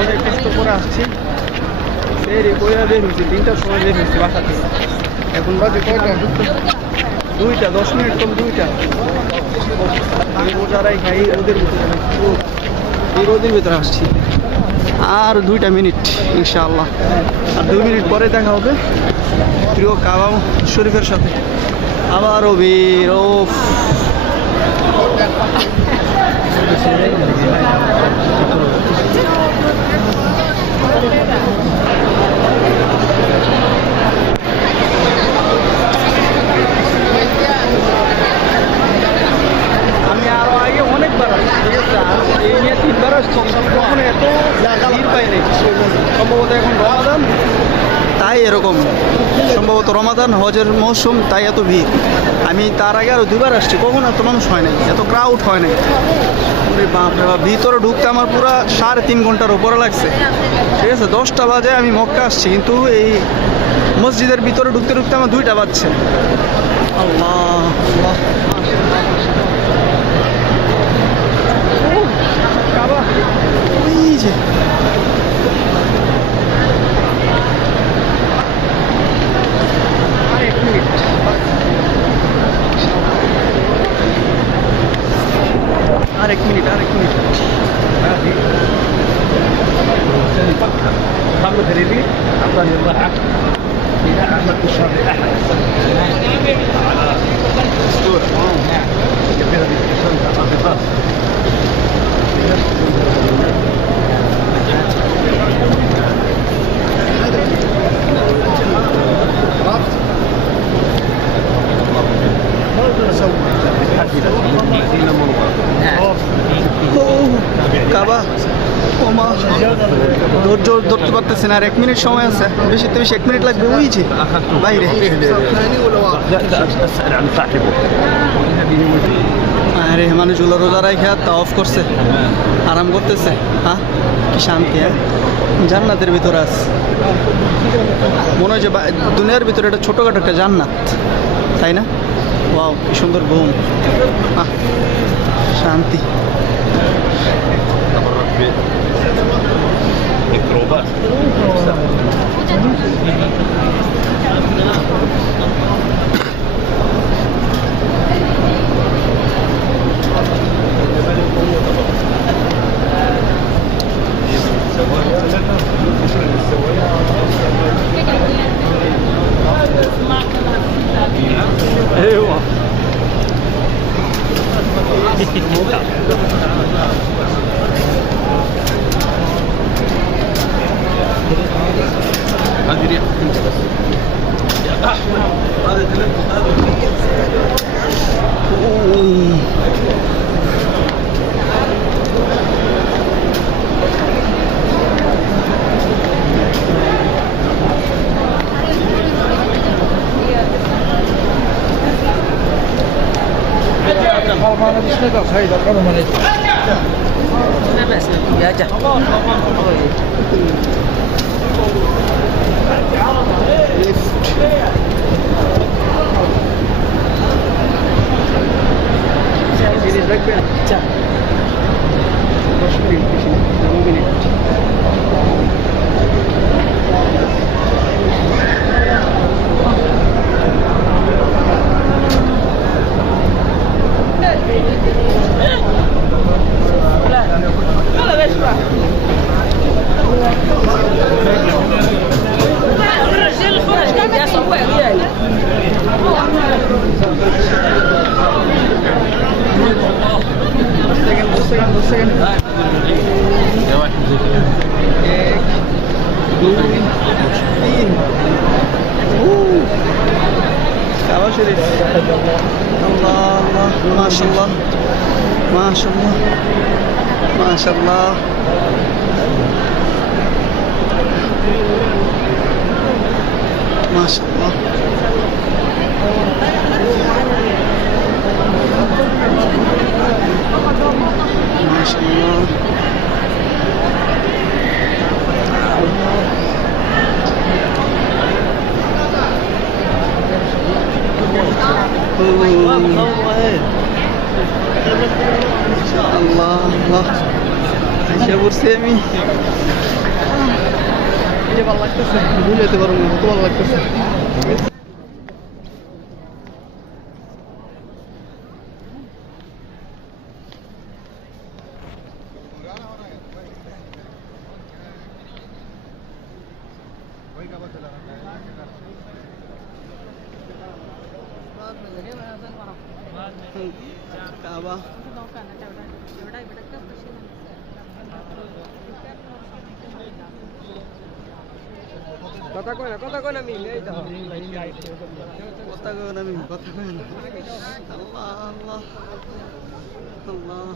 অনেক কষ্ট করে আসছি, সেই বইয়া বের হয়েছি 3টার সময় বের হয়েছি বাসা থেকে। এখন বাজে কয়টা? 2টা, 10 মিনিট কম 2টা। আমি রোজারাই খাই, রোদের ভিতরে এই রোদের ভিতরে আসছি। আর 2টা মিনিট ইনশাআল্লাহ, আর 2 মিনিট পরে দেখা হবে প্রিয় কাবা শরীফের সাথে। আবারও বের আমি আরো আগে অনেকবার আসছি, ঠিক আছে, এই নিয়ে 3বার আসছি, কখনো এত ভিড় পাই নাই। সম্ভবত এখন রমাদান, তাই এরকম, সম্ভবত রমাদান হজের মৌসুম, তাই এত ভিড়। আমি তার আগে আরও 2বার আসছি, কখনো এত মানুষ হয় নাই, এত ক্রাউড হয় নাই। বাপরে বাপ, ভিতরে ঢুকতে আমার পুরো 3.5 ঘন্টার উপরে লাগছে, ঠিক আছে। 10টা বাজে আমি মক্কা আসছি, কিন্তু এই মসজিদের ভিতরে ঢুকতে ঢুকতে আমার 2টা বাজছে। আল্লাহ আল্লাহ, কাবা ওই যে আরেক মিনিট, আরেক মিনিট। محمد ريبي اعطاني الله عفو الى احمد الشهر احد على اسطوره نعم كبيره بالشمس اعطاني خاص কাবা ওমা, ধৈর্য ধরতে পারতেছে না, আর 1 মিনিট সময় আছে, বেশি 1 মিনিট লাগবে ওই যে বাইরে। আরে মানুষগুলো রোজা রাখা তাওয়াফ করছে, আরাম করতেছে। হ্যাঁ, কি শান্তি, হ্যাঁ, জান্নাতের ভিতরে আছে মনে হয় যে দুনিয়ার ভিতরে একটা ছোটোখাটো একটা জান্নাত, তাই না? ওয়াও, কি সুন্দর ঘুম, শান্তি। ميكروبات ايوه هذه ريحة انت بس يا احمد هذا জিনিস রাখবেন, 10 মিনিট, বেশি না, 9 মিনিট। দশ সেকেন্ড। এক, দুই, তিন। কাবা শরীফ, আল্লাহ আল্লাহ, মাশাআল্লাহ মাশাআল্লাহ মাশাআল্লাহ। মাশাআল্লাহ, মাশাআল্লাহ। আল্লাহ আল্লাহ, এসে পড়ছি আমি। যে ভালো লাগতেছে, বুঝাইতে পারবো না, কত ভালো লাগতেছে। കാബ কথা কয় না কথা কয় না মিল এই তো কথা কই না, আমি কথা কই না। আল্লাহ আল্লাহ আল্লাহ।